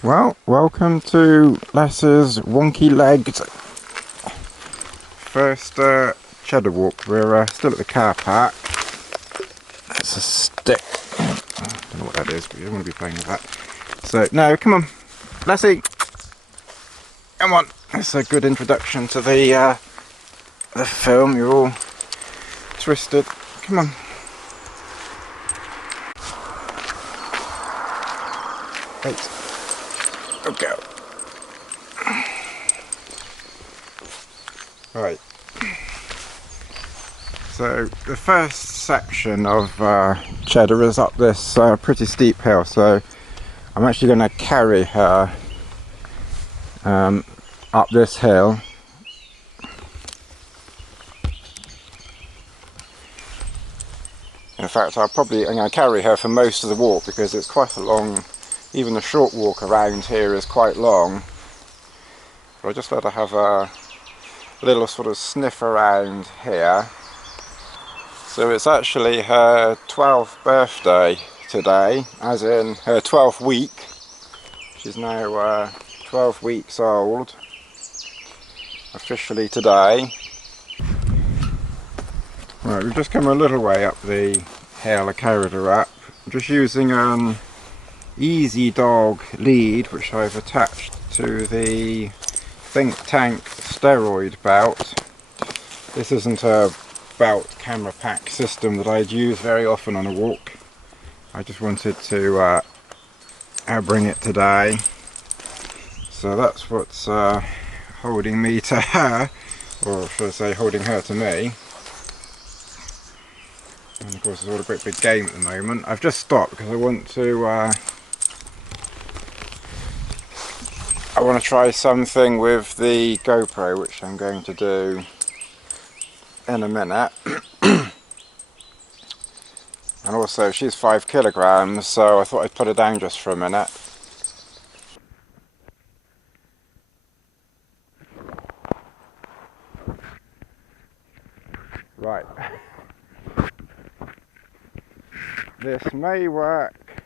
Well, welcome to Lass's wonky-legged first cheddar walk. We're still at the car park. That's a stick. I don't know what that is, but you don't want to be playing with that. So, no, come on, Lassie. Come on. That's a good introduction to the film. You're all twisted. Come on. Right. Okay. Right. So the first section of Cheddar is up this pretty steep hill. So I'm actually going to carry her up this hill. In fact, I'm going to carry her for most of the walk because it's quite a long. Even the short walk around here is quite long. But I just let her have a little sort of sniff around here. So it's actually her 12th birthday today, as in her 12th week. She's now 12 weeks old, officially today. Right, we've just come a little way up the hill. I carried her up. I'm just using Easy Dog lead, which I've attached to the Think Tank steroid belt. This isn't a belt camera pack system that I'd use very often on a walk. I just wanted to bring it today. So that's what's holding me to her, or should I say holding her to me. And of course it's all a great big game at the moment. I've just stopped because I want to try something with the GoPro, which I'm going to do in a minute. And also she's 5 kilograms, so I thought I'd put her down just for a minute. Right. This may work.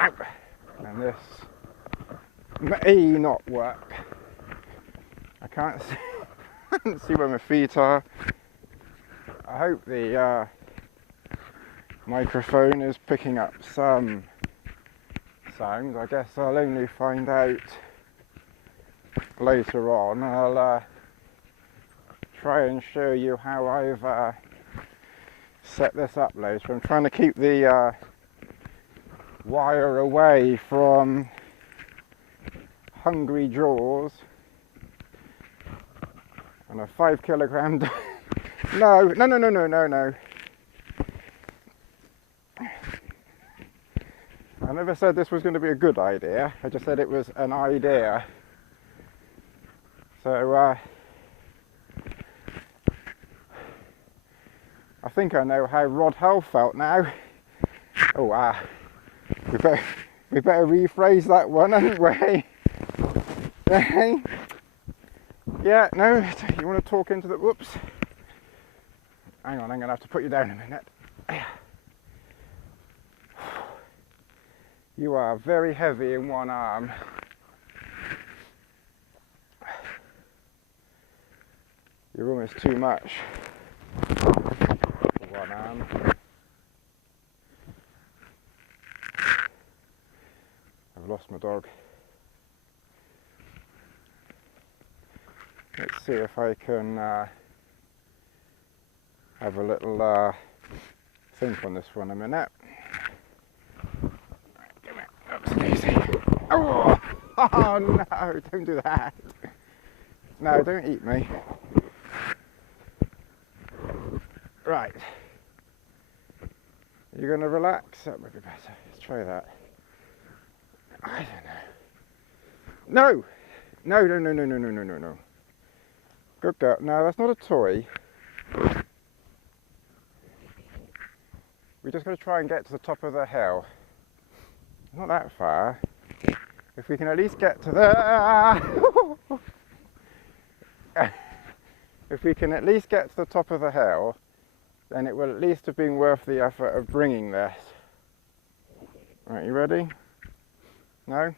Ow. And this may not work. I can't see, I can't see where my feet are. I hope the microphone is picking up some sounds. I guess I'll only find out later on. I'll try and show you how I've set this up later. I'm trying to keep the wire away from hungry jaws and a 5 kilogram no. I never said this was going to be a good idea. I just said it was an idea. So I think I know how Rod Hull felt now. Oh we better rephrase that one, hadn't we? Yeah, no, you want to talk into the, whoops. Hang on, I'm going to have to put you down a minute. You are very heavy in one arm. You're almost too much for one arm. I've lost my dog. Let's see if I can have a little think on this one a minute. Come here. Oops, easy. Oh, oh no, don't do that. No, don't eat me. Right. You're going to relax? That might be better. Let's try that. I don't know. No. Good girl. No, that's not a toy. We're just going to try and get to the top of the hill. Not that far. If we can at least get to the... If we can at least get to the top of the hill, then it will at least have been worth the effort of bringing this. Right, you ready? No?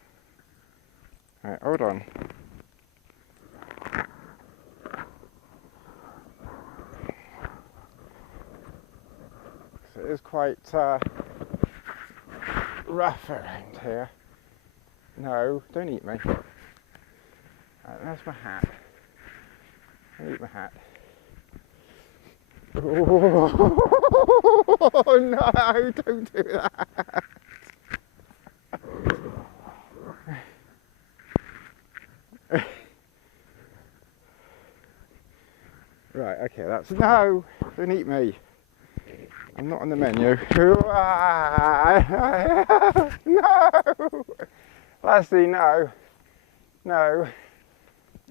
Right, hold on. So it is quite rough around here. No, don't eat me. Right, there's my hat. Don't eat my hat. Oh no, don't do that. Right, okay, that's... No! Don't eat me. I'm not on the menu. No! Lassie, no. No.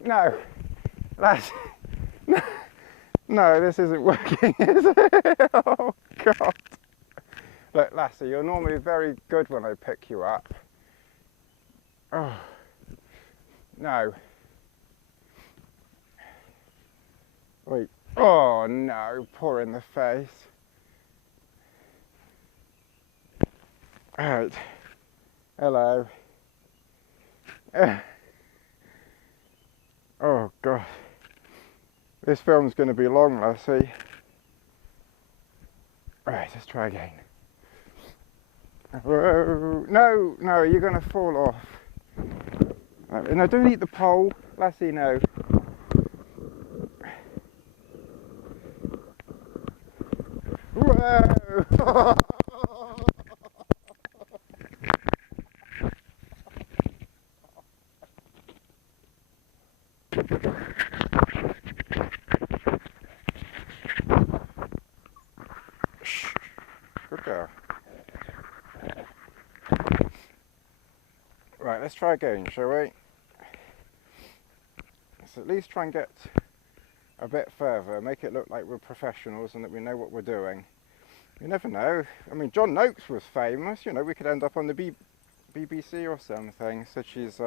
No. Lassie. No. No, this isn't working, is it? Oh, God. Look, Lassie, you're normally very good when I pick you up. Oh. No. Wait. Oh, no. Pour in the face. Alright. Hello. Oh, God. This film's going to be long, Lassie. Right, let's try again. Whoa. No, no, you're going to fall off. No, don't eat the pole. Lassie, no. Whoa! Good girl. Right, let's try again, shall we? Let's at least try and get a bit further, make it look like we're professionals and that we know what we're doing. You never know. I mean, John Noakes was famous, you know, we could end up on the BBC or something. So she's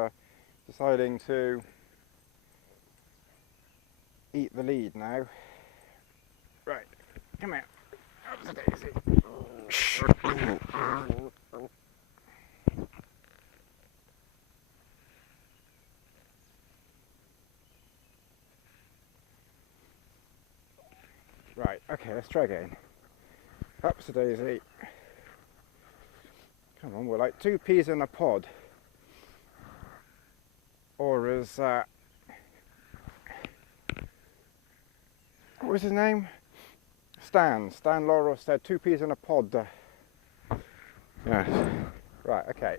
deciding to eat the lead now. Right, come here. Up the daisy. Right, okay, let's try again. Up the daisy. Come on, we're like two peas in a pod. Or as what was his name? Stan Laurel said, 2 peas in a pod. Yes. Right, okay.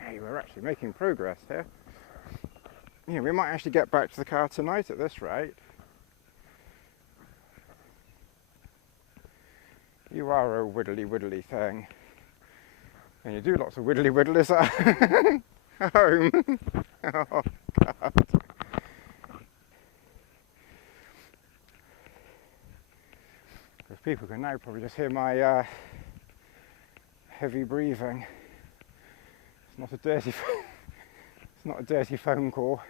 Hey, we're actually making progress here. Yeah, we might actually get back to the car tonight at this rate. You are a widdly thing. And you do lots of widdlies at home. Oh, God. Because people can now probably just hear my heavy breathing. It's not a dirty it's not a dirty phone call.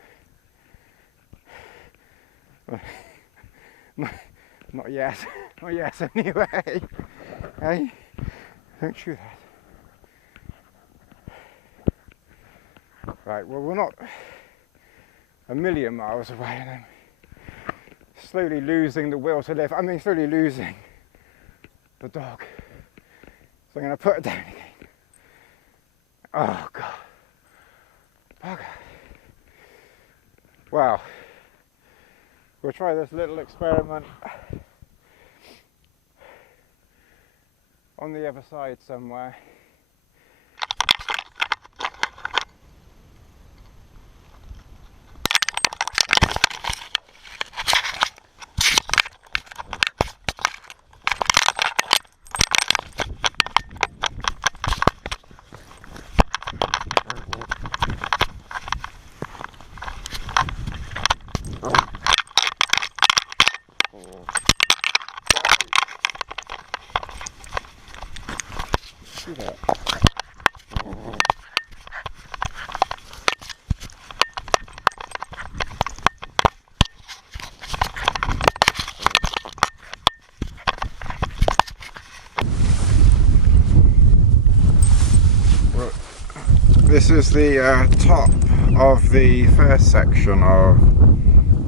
Not yet. Not yet anyway. Hey? Don't chew that. Right, well, we're not a million miles away and I'm slowly losing the will to live. I mean, slowly losing the dog. So I'm going to put it down again. Oh, God. Okay. Well, we'll try this little experiment on the other side somewhere. See that? this is the top of the first section of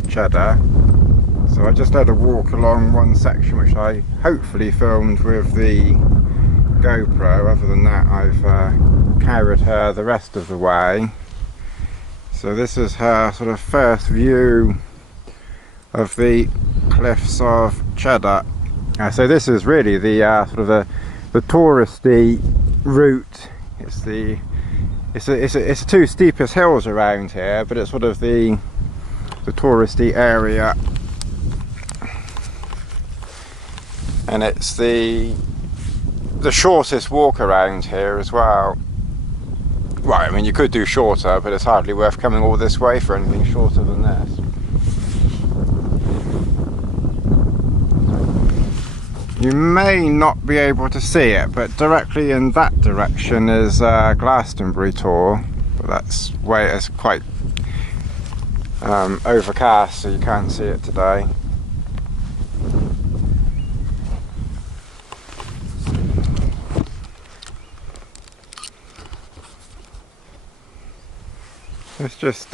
Cheddar. So I just had a walk along one section which I hopefully filmed with the GoPro. Other than that, I've carried her the rest of the way. So this is her sort of first view of the cliffs of Cheddar. So this is really the sort of the touristy route. It's two steepest hills around here, but it's sort of the touristy area, and it's the shortest walk around here as well. Right, I mean you could do shorter, but it's hardly worth coming all this way for anything shorter than this. You may not be able to see it, but directly in that direction is Glastonbury Tor, but that's where it's quite overcast, so you can't see it today. Let's just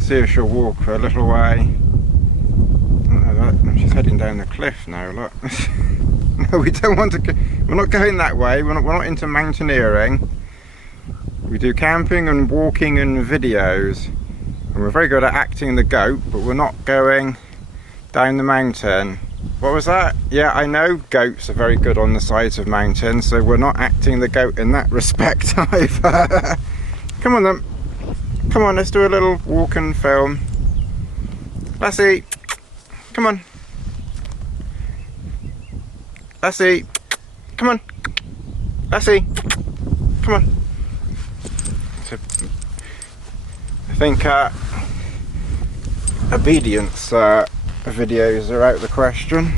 see if she'll walk for a little way. She's heading down the cliff now, look. No, we don't want to go, we're not going that way, we're not into mountaineering. We do camping and walking and videos. And we're very good at acting the goat, but we're not going down the mountain. What was that? Yeah, I know goats are very good on the sides of mountains, so we're not acting the goat in that respect either. Come on then. Come on, let's do a little walk and film. Lassie, come on. Lassie, come on. Lassie, come on. So, I think obedience videos are out of the question.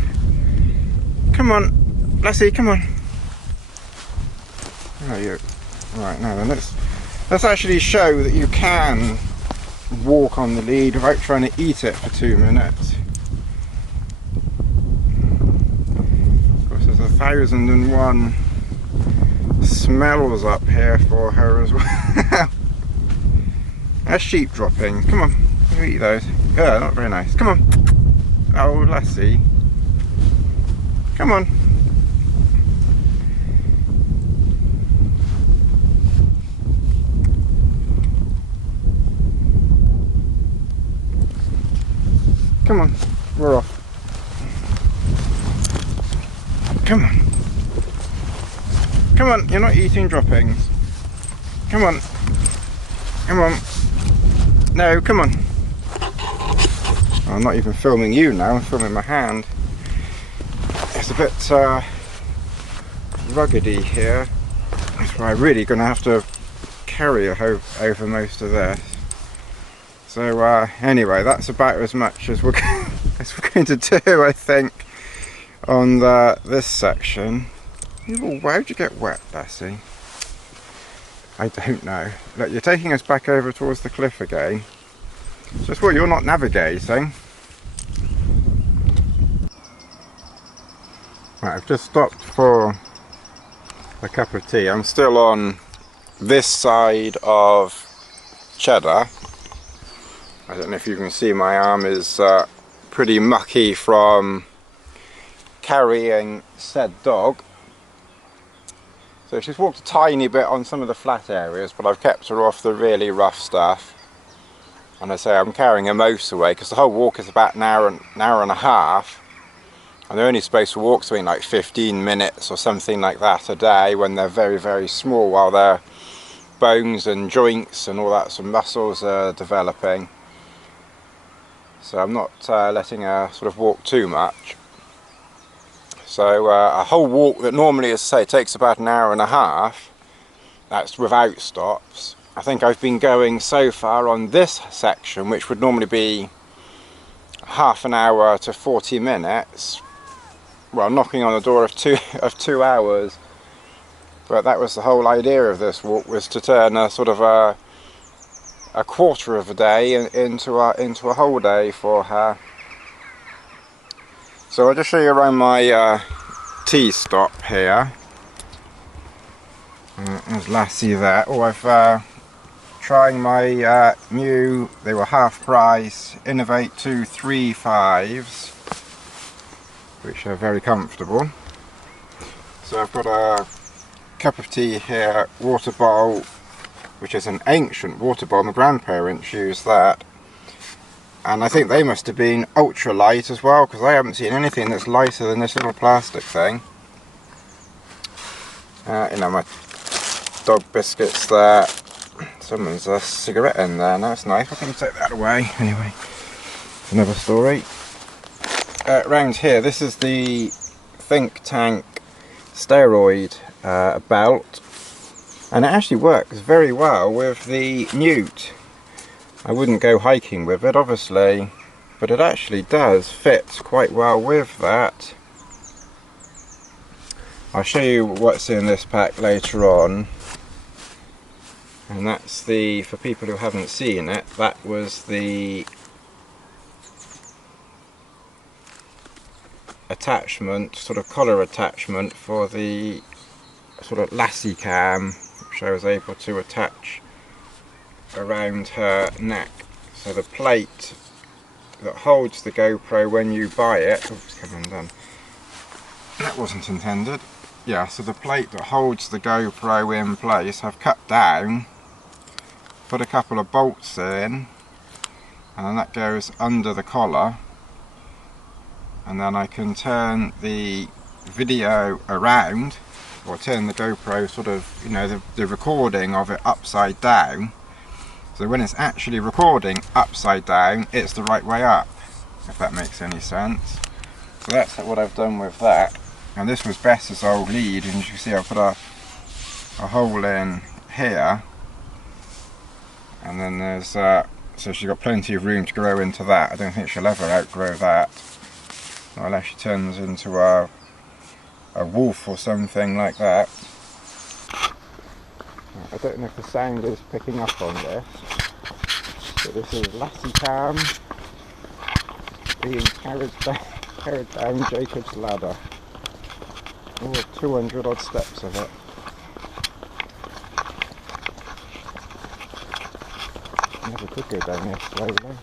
Come on, Lassie, come on. Where are you? Right, now then, let's actually show that you can walk on the lead without trying to eat it for 2 minutes. Of course, there's 1001 smells up here for her as well. That's sheep dropping. Come on, you eat those. Yeah, not very nice. Come on. Oh, Lassie. Come on. Come on, we're off. Come on. Come on, you're not eating droppings. Come on. Come on. No, come on. Oh, I'm not even filming you now, I'm filming my hand. It's a bit ruggedy here. That's why I'm really going to have to carry her over most of this. So anyway, that's about as much as we're going to do, I think, on this section. Why'd you get wet, Lassie? I don't know. Look, you're taking us back over towards the cliff again. Just what, you're not navigating. Right, I've just stopped for a cup of tea. I'm still on this side of Cheddar. I don't know if you can see, my arm is pretty mucky from carrying said dog. So she's walked a tiny bit on some of the flat areas, but I've kept her off the really rough stuff. And I say I'm carrying her most of the way because the whole walk is about an hour and a half. And they're only supposed to walk something like 15 minutes or something like that a day when they're very, very small, while their bones and joints and all that, some muscles are developing. So I'm not letting her sort of walk too much. So a whole walk that normally, as I say, takes about an hour and a half, that's without stops. I think I've been going so far on this section, which would normally be half an hour to 40 minutes, well, knocking on the door of two hours. But that was the whole idea of this walk, was to turn a sort of a quarter of a day into a whole day for her. So I'll just show you around my tea stop here. There's Lassie there. Oh, I've trying my new, they were half price, Innovate 2 3.5s, which are very comfortable. So I've got a cup of tea here, water bottle, which is an ancient water bottle. My grandparents used that. And I think they must have been ultra light as well, because I haven't seen anything that's lighter than this little plastic thing. You know, my dog biscuits there. Someone's a cigarette in there. That's nice. I can take that away. Anyway, another story. Round here, this is the Think Tank steroid belt, and it actually works very well with the Newt. I wouldn't go hiking with it, obviously, but it actually does fit quite well with that. I'll show you what's in this pack later on. And that's the, for people who haven't seen it, that was the attachment, sort of collar attachment for the sort of lassie cam, which I was able to attach around her neck. So the plate that holds the GoPro when you buy it, oops, come undone. That wasn't intended. Yeah, so the plate that holds the GoPro in place I've cut down, put a couple of bolts in, and then that goes under the collar, and then I can turn the video around, or turn the GoPro sort of, you know, the recording of it upside down, so when it's actually recording upside down, it's the right way up, if that makes any sense. So that's what I've done with that. And this was Bess's old lead, and you can see I put a hole in here, and then there's so she's got plenty of room to grow into that. I don't think she'll ever outgrow that, unless she turns into a wolf or something like that. I don't know if the sound is picking up on this, but this is Lassie Cam being carried down Jacob's ladder. Oh, 200 odd steps of it. I never could go down here slowly.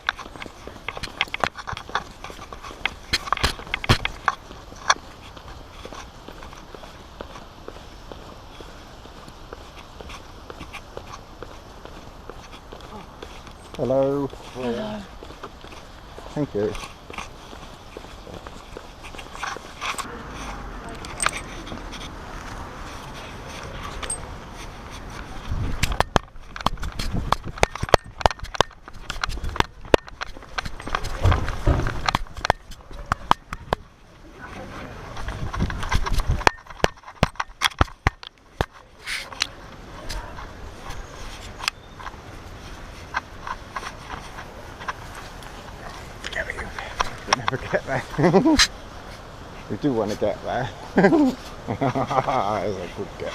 Hello. Hello. Thank you. Never get there. We do want to get there. That's a good get.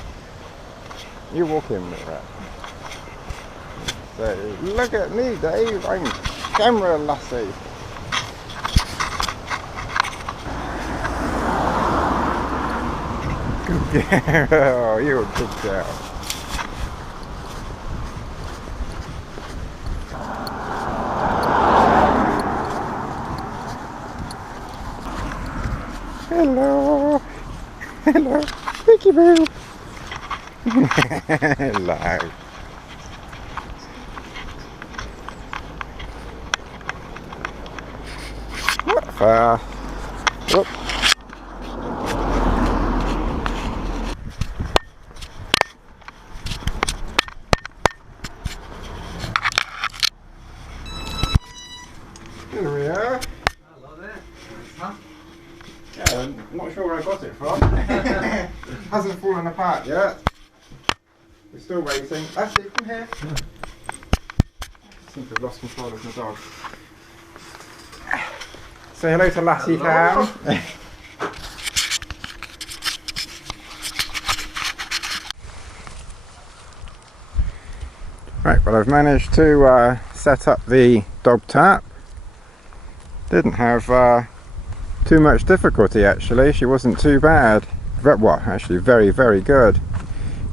You walk in with that. So, look at me, Dave. I'm camera lassie. Good girl. You're a good girl. Hello. Hello. Thank boo. Hello. What for? Whoop. Here we are. Hello there. Huh? Yeah, I'm not sure where I got it from. Hasn't fallen apart yet. We're still waiting. Lassie, come here. I seem to have lost control of my dog. Say hello to Lassie Cam. Right, well I've managed to set up the dog tarp. Didn't have too much difficulty actually, she wasn't too bad. Well, actually very, very good.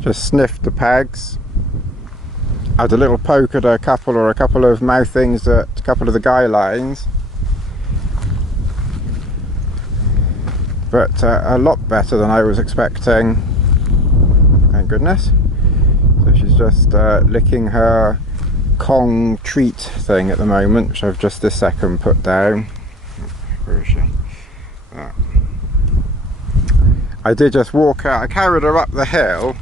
Just sniffed the pegs. Had a little poke at a couple of mouthings at a couple of the guy lines. But a lot better than I was expecting. Thank goodness. So she's just licking her Kong treat thing at the moment, which I've just this second put down. Where is she? Oh. I did just walk out. I carried her up the hill.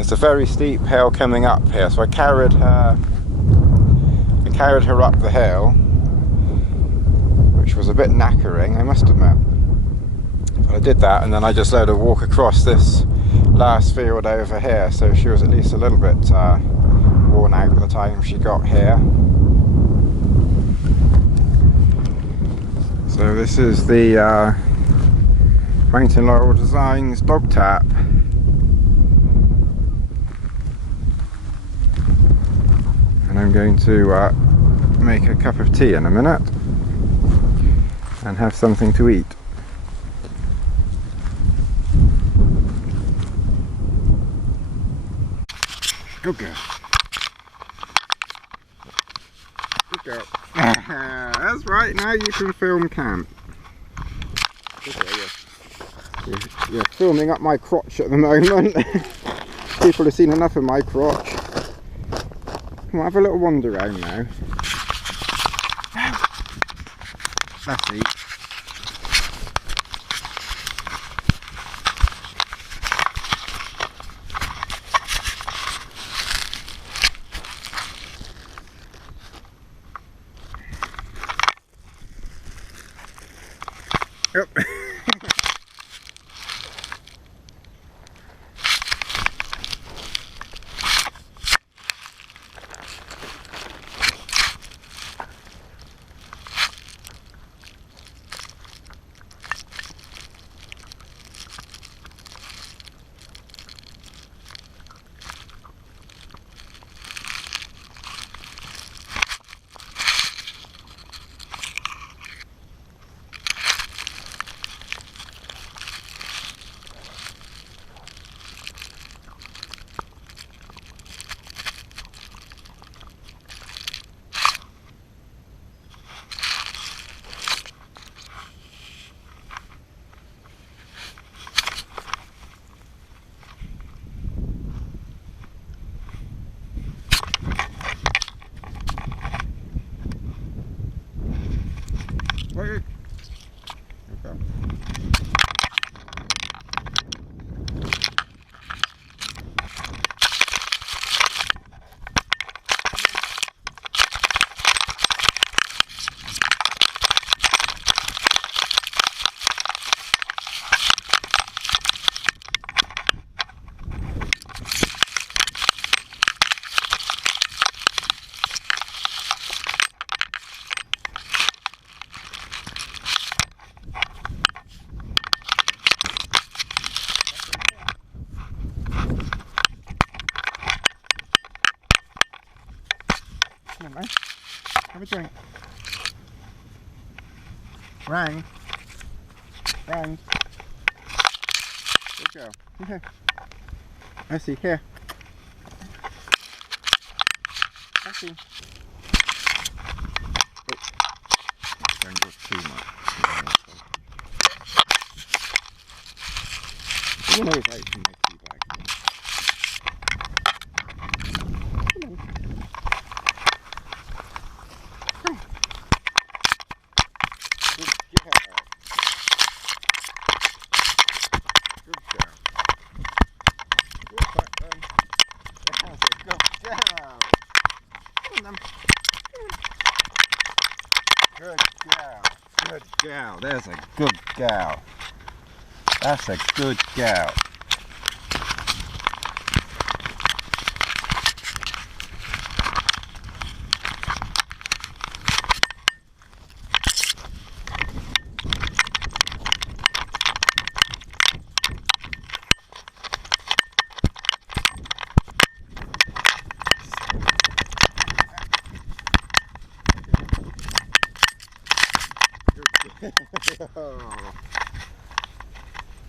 It's a very steep hill coming up here, so I carried her up the hill, which was a bit knackering, I must admit. But I did that, and then I just let her walk across this last field over here, so she was at least a little bit worn out by the time she got here. So this is the Mountain Laurel Designs Dog Tarp. And I'm going to make a cup of tea in a minute and have something to eat. Good girl. Good girl. That's right, now you can film camp. Good girl, you're filming up my crotch at the moment. People have seen enough of my crotch. Come on, have a little wander around now. Lassie. Yep. Wait. Okay. Come on, mate. Have a drink. Rang. Rang. Good girl. Here. Lassie, here. Lassie. Oh. Don't go too much. You know it's out from my tea bag. Good gal. Good gal. There's a good gal. That's a good gal.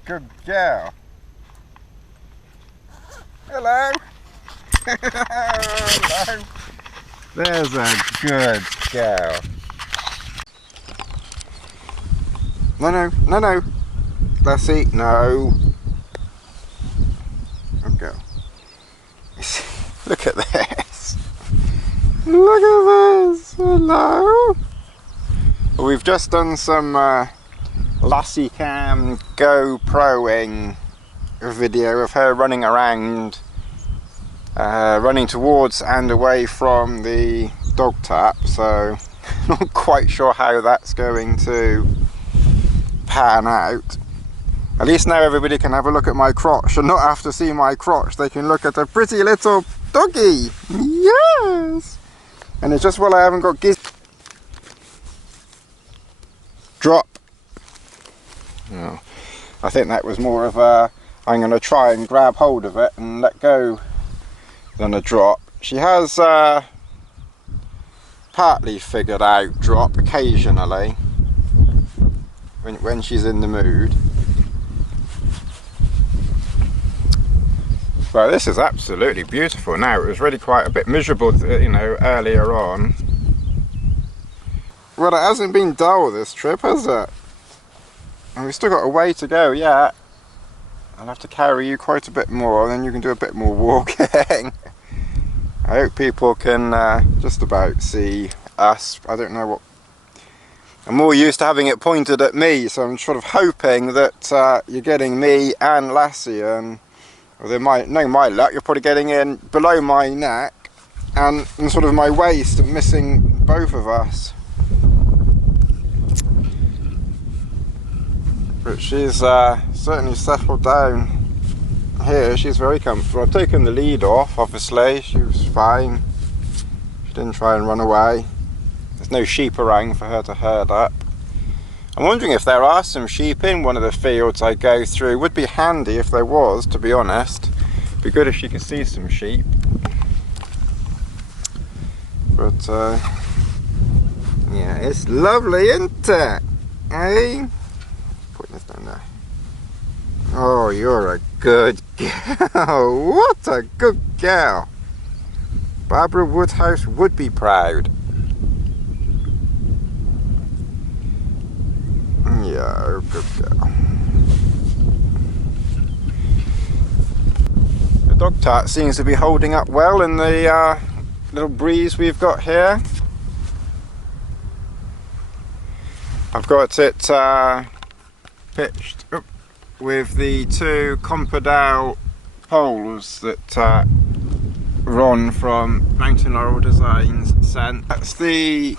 Good gal. Hello. Hello. There's a good girl. No, no, no, no. Lassie, no. Good girl. Look at this. Look at this. Hello. We've just done some Lassie Cam GoProing video of her running around, running towards and away from the dog tap, so not quite sure how that's going to pan out. At least now everybody can have a look at my crotch and not have to see my crotch. They can look at a pretty little doggy. Yes! And it's just, well, I haven't got giz. Drop. Oh, I think that was more of a, I'm going to try and grab hold of it and let go than a drop. She has partly figured out drop occasionally when she's in the mood. Well, this is absolutely beautiful now. It was really quite a bit miserable, you know, earlier on. Well, it hasn't been dull this trip, has it? And we've still got a way to go yet. I'll have to carry you quite a bit more, then you can do a bit more walking. I hope people can just about see us. I don't know what... I'm more used to having it pointed at me, so I'm sort of hoping that you're getting me and Lassie, and well, my luck, you're probably getting in below my neck and sort of my waist and missing both of us. But she's certainly settled down here. She's very comfortable. I've taken the lead off, obviously. She was fine. She didn't try and run away. There's no sheep around for her to herd up. I'm wondering if there are some sheep in one of the fields I go through. Would be handy if there was, to be honest. Be good if she could see some sheep. But yeah, it's lovely, isn't it? Eh? Putting this down there. Oh, you're a good girl. What a good girl. Barbara Woodhouse would be proud. Yeah, good girl. The dog tart seems to be holding up well in the little breeze we've got here. I've got it pitched with the two Compodal poles that Ron from Mountain Laurel Designs sent. That's the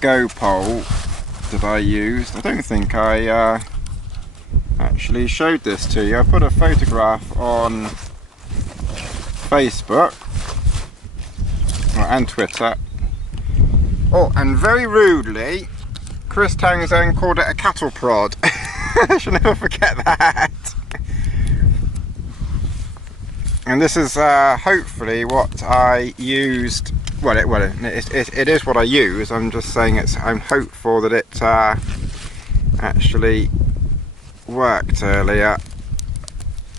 Go pole that I used. I don't think I actually showed this to you. I put a photograph on Facebook and Twitter. Oh, and very rudely, Chris Townsend called it a cattle prod. I shall never forget that. And this is hopefully what I used. Well, it is what I use. I'm just saying I'm hopeful that it actually worked earlier.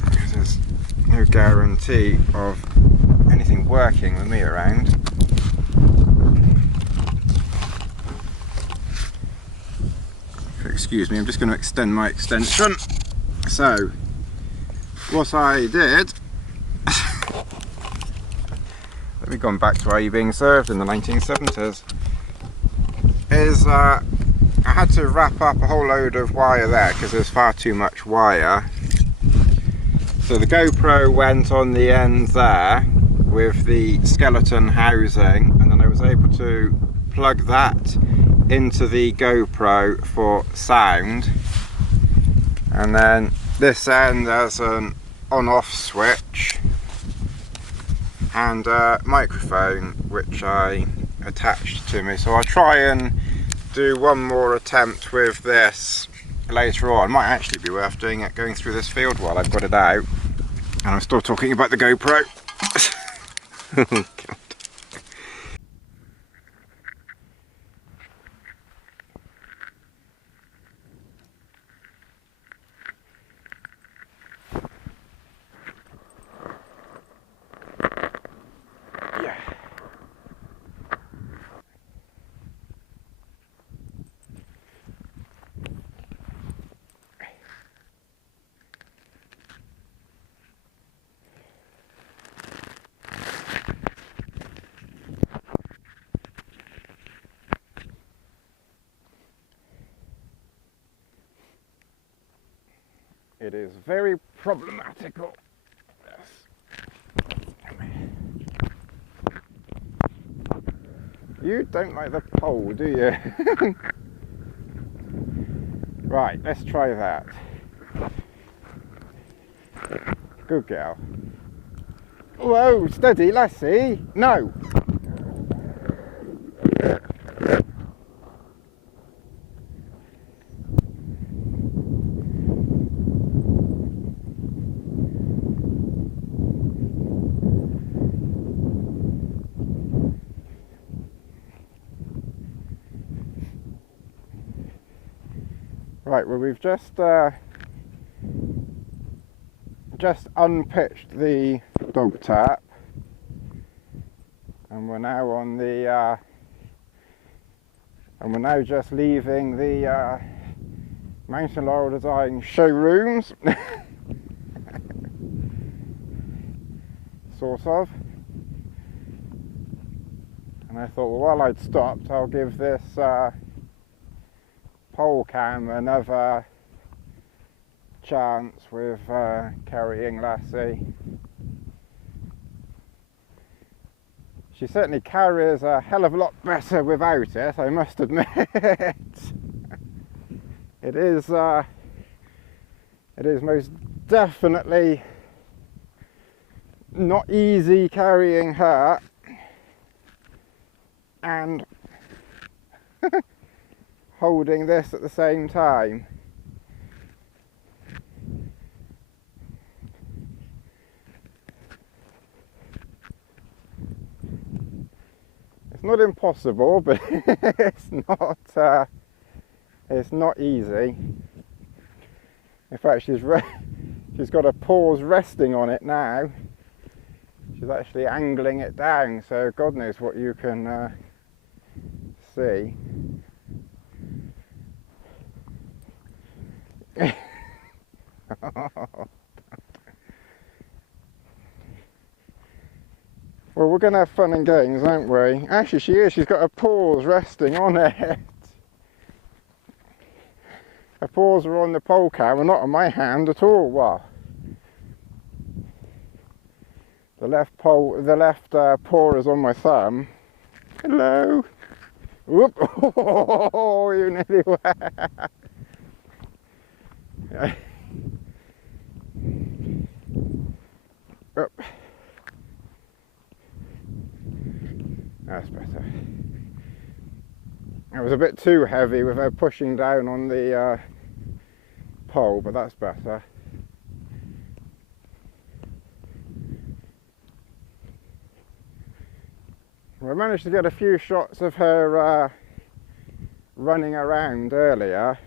Because there's no guarantee of anything working with me around. Excuse me, I'm just going to extend my extension. So, what I did, let me go back to Are You Being Served in the 1970s, is I had to wrap up a whole load of wire there because there's far too much wire. So the GoPro went on the end there with the skeleton housing, and then I was able to plug that into the GoPro for sound, and then this end there's an on-off switch and a microphone which I attached to me. So I'll try and do one more attempt with this later on. Might actually be worth doing it going through this field while I've got it out, and I'm still talking about the GoPro. Oh, God. It is very problematical. Yes. You don't like the pole, do you? Right, let's try that. Good girl. Whoa, steady, Lassie. No. Right, well, we've just unpitched the dog tarp, and we're now on the and we're now just leaving the Mountain Laurel Design showrooms, sort of. And I thought, well, while I'd stopped, I'll give this pole cam another chance with carrying Lassie. She certainly carries a hell of a lot better without it, I must admit. It is most definitely not easy carrying her and holding this at the same time. It's not impossible, but it's not easy. In fact, she's got her paws resting on it now. She's actually angling it down, so God knows what you can see. Well, we're going to have fun and games, aren't we? Actually, she is. She's got her paws resting on it. Her paws are on the pole cam and not on my hand at all. Wow. The left paw is on my thumb. Hello. Whoop! Oh, you nearly were. Up. That's better. It was a bit too heavy with her pushing down on the pole, but that's better. We managed to get a few shots of her running around earlier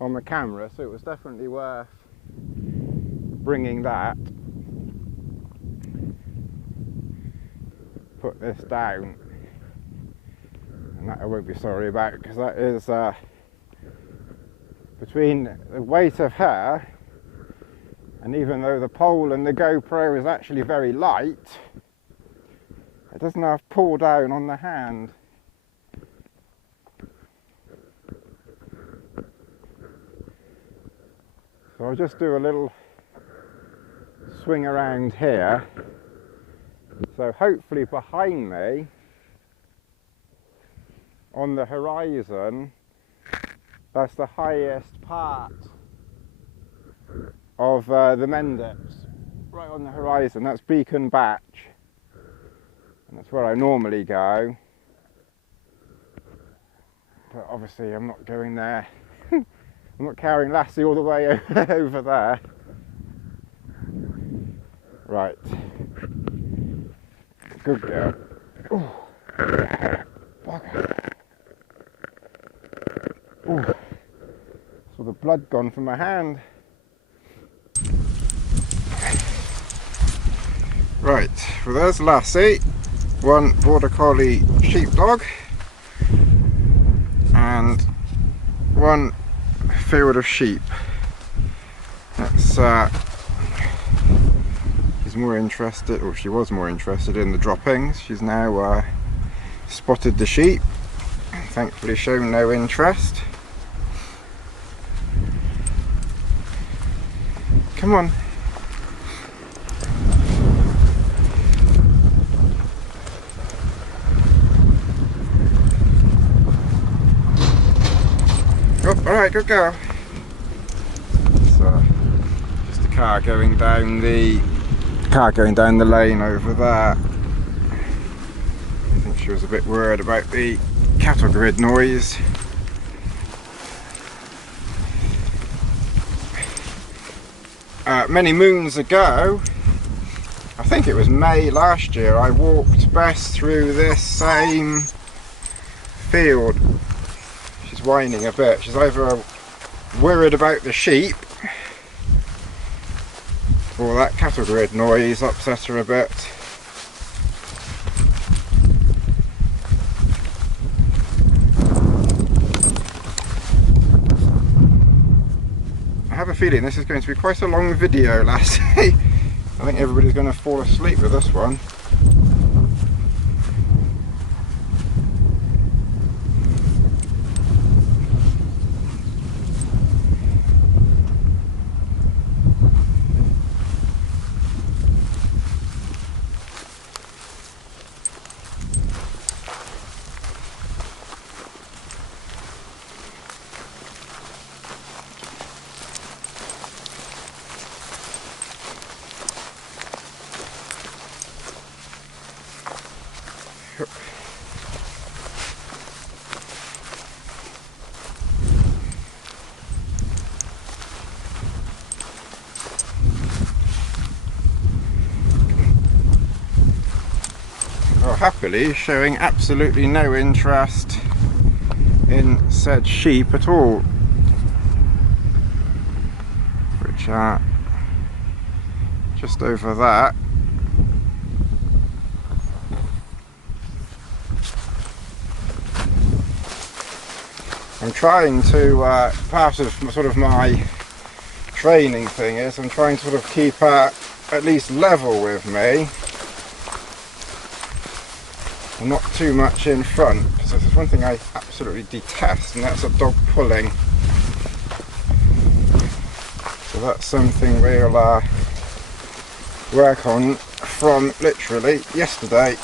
on the camera, so it was definitely worth bringing that. Put this down, and that I won't be sorry about, because that is between the weight of her, and even though the pole and the GoPro is actually very light, it doesn't have pull down on the hand. So I'll just do a little swing around here. So hopefully behind me, on the horizon, that's the highest part of the Mendips. Right on the horizon, that's Beacon Batch. And that's where I normally go. But obviously I'm not going there. I'm not carrying Lassie all the way over there. Right. Good girl. Ooh. Ooh. So the blood gone from my hand. Right, well there's Lassie, one Border Collie sheepdog, and one field of sheep. That's she's more interested, or she was more interested in the droppings. She's now spotted the sheep, thankfully shown no interest. Come on. Oh, alright, good girl. So, just a car going down the lane over there. I think she was a bit worried about the cattle grid noise. Many moons ago, I think it was May last year, I walked Bess through this same field. She's whining a bit. She's either worried about the sheep or that cattle grid noise upset her a bit. I have a feeling this is going to be quite a long video, Lassie. I think everybody's going to fall asleep with this one. Well, happily showing absolutely no interest in said sheep at all, which are just over that. I'm trying to, part of sort of my training thing is I'm trying to sort of keep her at least level with me and not too much in front, because there's one thing I absolutely detest, and that's a dog pulling. So that's something we'll work on from literally yesterday.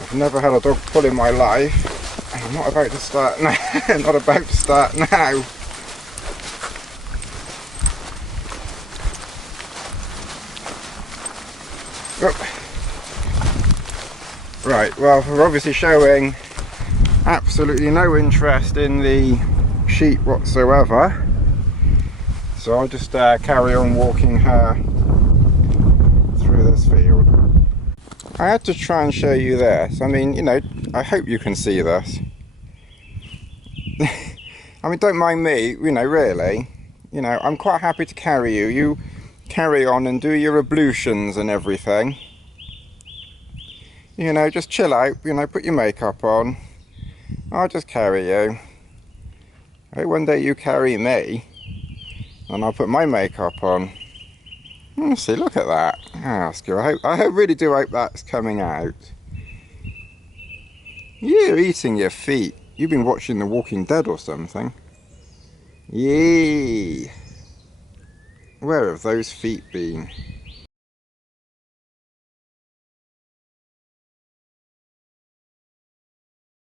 I've never had a dog pull in my life, and I'm not about to start now. I'm not about to start now. Oh. Right, well, we're obviously showing absolutely no interest in the sheep whatsoever, so I'll just carry on walking her through this field. I had to try and show you this. I mean, you know, I hope you can see this. I mean, don't mind me, you know, really. You know, I'm quite happy to carry you. You carry on and do your ablutions and everything. You know, just chill out, you know, put your makeup on. I'll just carry you. I hope one day you carry me and I'll put my makeup on. See, look at that. Ask you. I really do hope that's coming out. You're eating your feet. You've been watching The Walking Dead or something. Yee. Where have those feet been?